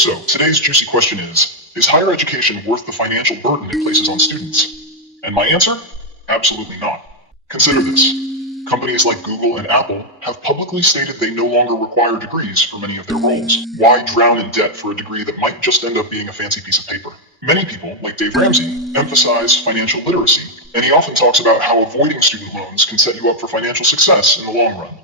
So, today's juicy question is higher education worth the financial burden it places on students? And my answer? Absolutely not. Consider this. Companies like Google and Apple have publicly stated they no longer require degrees for many of their roles. Why drown in debt for a degree that might just end up being a fancy piece of paper? Many people, like Dave Ramsey, emphasize financial literacy, and he often talks about how avoiding student loans can set you up for financial success in the long run.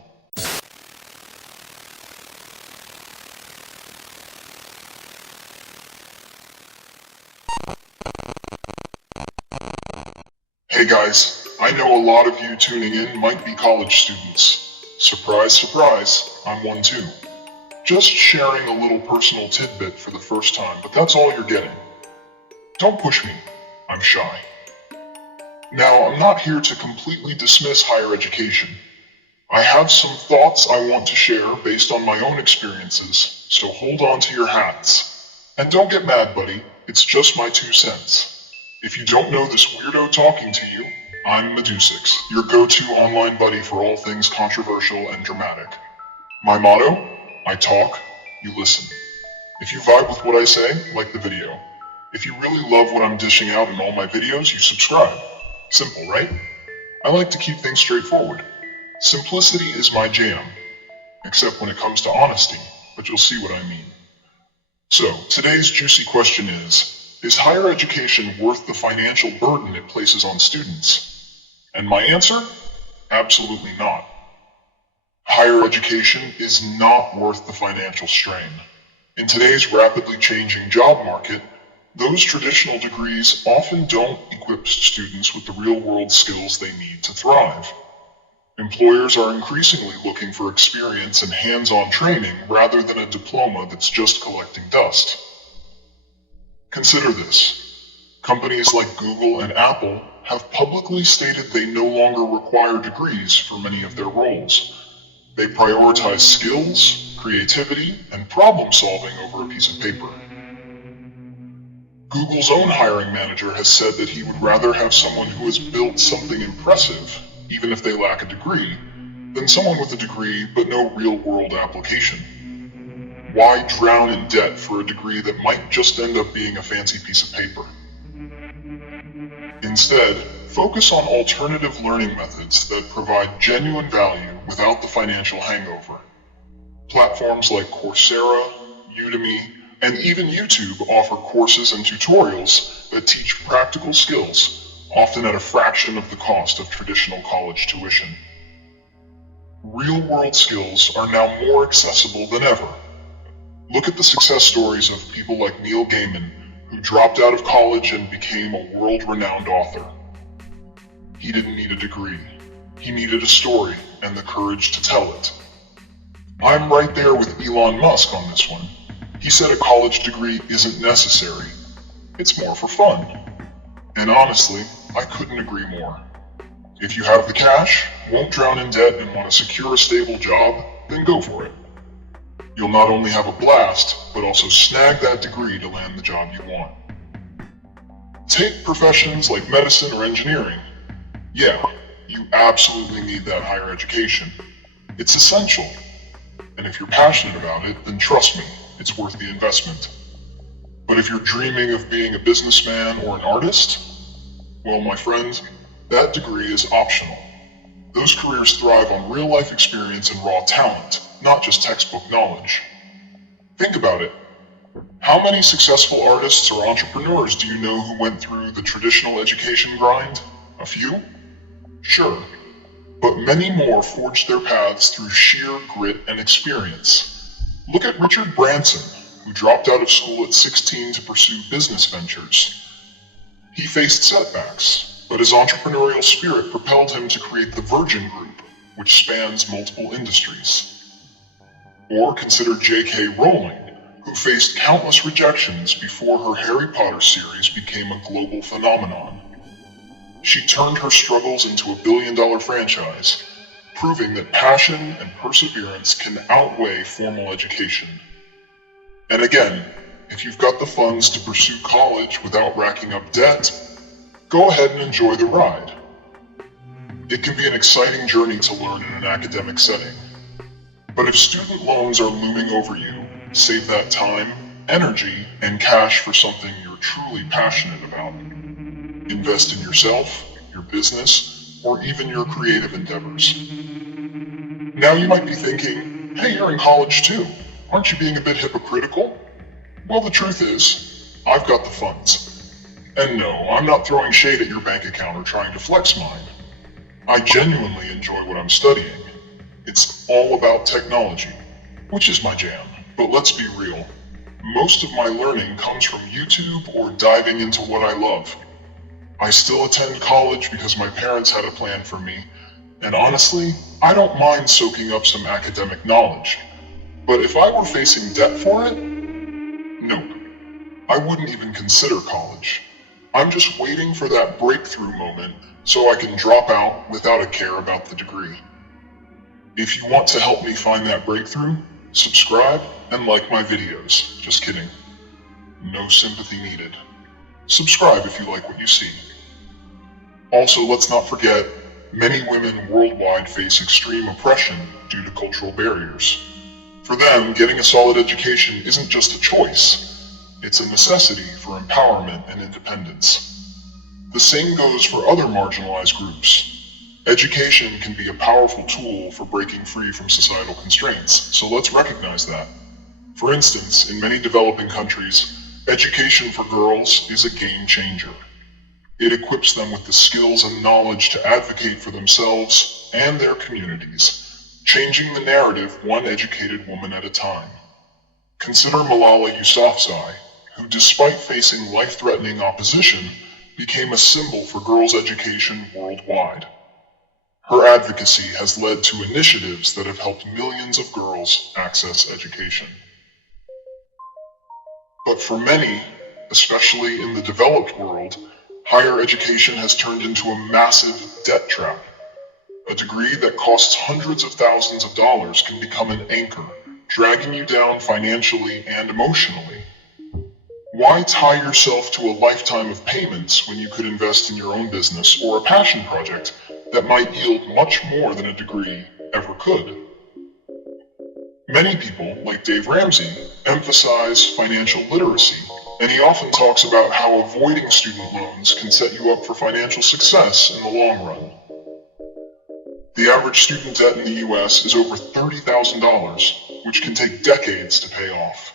Hey guys, I know a lot of you tuning in might be college students. Surprise, surprise, I'm one too. Just sharing a little personal tidbit for the first time, but that's all you're getting. Don't push me, I'm shy. Now, I'm not here to completely dismiss higher education. I have some thoughts I want to share based on my own experiences, so hold on to your hats. And don't get mad, buddy, it's just my 2 cents. If you don't know this weirdo talking to you, I'm Medusux, your go-to online buddy for all things controversial and dramatic. My motto? I talk, you listen. If you vibe with what I say, like the video. If you really love what I'm dishing out in all my videos, you subscribe. Simple, right? I like to keep things straightforward. Simplicity is my jam, except when it comes to honesty, but you'll see what I mean. So, today's juicy question is higher education worth the financial burden it places on students? And my answer? Absolutely not. Higher education is not worth the financial strain. In today's rapidly changing job market, those traditional degrees often don't equip students with the real-world skills they need to thrive. Employers are increasingly looking for experience and hands-on training rather than a diploma that's just collecting dust. Consider this. Companies like Google and Apple have publicly stated they no longer require degrees for many of their roles. They prioritize skills, creativity, and problem solving over a piece of paper. Google's own hiring manager has said that he would rather have someone who has built something impressive, even if they lack a degree, than someone with a degree but no real-world application. Why drown in debt for a degree that might just end up being a fancy piece of paper? Instead, focus on alternative learning methods that provide genuine value without the financial hangover. Platforms like Coursera, Udemy, and even YouTube offer courses and tutorials that teach practical skills, often at a fraction of the cost of traditional college tuition. Real-world skills are now more accessible than ever. Look at the success stories of people like Neil Gaiman, who dropped out of college and became a world-renowned author. He didn't need a degree. He needed a story and the courage to tell it. I'm right there with Elon Musk on this one. He said a college degree isn't necessary. It's more for fun. And honestly, I couldn't agree more. If you have the cash, won't drown in debt, and want to secure a stable job, then go for it. You'll not only have a blast, but also snag that degree to land the job you want. Take professions like medicine or engineering. Yeah, you absolutely need that higher education. It's essential. And if you're passionate about it, then trust me, it's worth the investment. But if you're dreaming of being a businessman or an artist, well, my friend, that degree is optional. Those careers thrive on real-life experience and raw talent, not just textbook knowledge. Think about it. How many successful artists or entrepreneurs do you know who went through the traditional education grind? A few? Sure. But many more forged their paths through sheer grit and experience. Look at Richard Branson, who dropped out of school at 16 to pursue business ventures. He faced setbacks, but his entrepreneurial spirit propelled him to create the Virgin Group, which spans multiple industries. Or consider J.K. Rowling, who faced countless rejections before her Harry Potter series became a global phenomenon. She turned her struggles into a billion-dollar franchise, proving that passion and perseverance can outweigh formal education. And again, if you've got the funds to pursue college without racking up debt, go ahead and enjoy the ride. It can be an exciting journey to learn in an academic setting. But if student loans are looming over you, save that time, energy, and cash for something you're truly passionate about. Invest in yourself, your business, or even your creative endeavors. Now you might be thinking, hey, you're in college too. Aren't you being a bit hypocritical? Well, the truth is, I've got the funds. And no, I'm not throwing shade at your bank account or trying to flex mine. I genuinely enjoy what I'm studying. It's all about technology, which is my jam. But let's be real. Most of my learning comes from YouTube or diving into what I love. I still attend college because my parents had a plan for me, and honestly, I don't mind soaking up some academic knowledge. But if I were facing debt for it, nope. I wouldn't even consider college. I'm just waiting for that breakthrough moment so I can drop out without a care about the degree. If you want to help me find that breakthrough, subscribe and like my videos. Just kidding. No sympathy needed. Subscribe if you like what you see. Also, let's not forget, many women worldwide face extreme oppression due to cultural barriers. For them, getting a solid education isn't just a choice, it's a necessity for empowerment and independence. The same goes for other marginalized groups. Education can be a powerful tool for breaking free from societal constraints, so let's recognize that. For instance, in many developing countries, education for girls is a game changer. It equips them with the skills and knowledge to advocate for themselves and their communities, changing the narrative one educated woman at a time. Consider Malala Yousafzai, who despite facing life-threatening opposition, became a symbol for girls' education worldwide. Her advocacy has led to initiatives that have helped millions of girls access education. But for many, especially in the developed world, higher education has turned into a massive debt trap. A degree that costs hundreds of thousands of dollars can become an anchor, dragging you down financially and emotionally. Why tie yourself to a lifetime of payments when you could invest in your own business or a passion project that might yield much more than a degree ever could? Many people, like Dave Ramsey, emphasize financial literacy, and he often talks about how avoiding student loans can set you up for financial success in the long run. The average student debt in the US is over $30,000, which can take decades to pay off.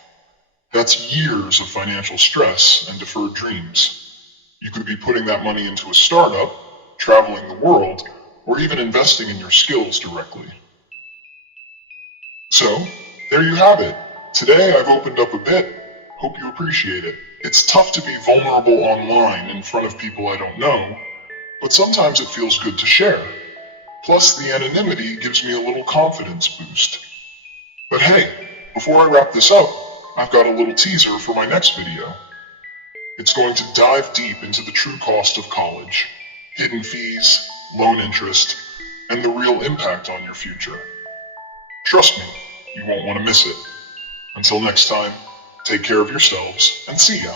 That's years of financial stress and deferred dreams. You could be putting that money into a startup, traveling the world, or even investing in your skills directly. So, there you have it. Today I've opened up a bit. Hope you appreciate it. It's tough to be vulnerable online in front of people I don't know, but sometimes it feels good to share. Plus, the anonymity gives me a little confidence boost. But hey, before I wrap this up, I've got a little teaser for my next video. It's going to dive deep into the true cost of college, hidden fees, loan interest, and the real impact on your future. Trust me, you won't want to miss it. Until next time, take care of yourselves, and see ya.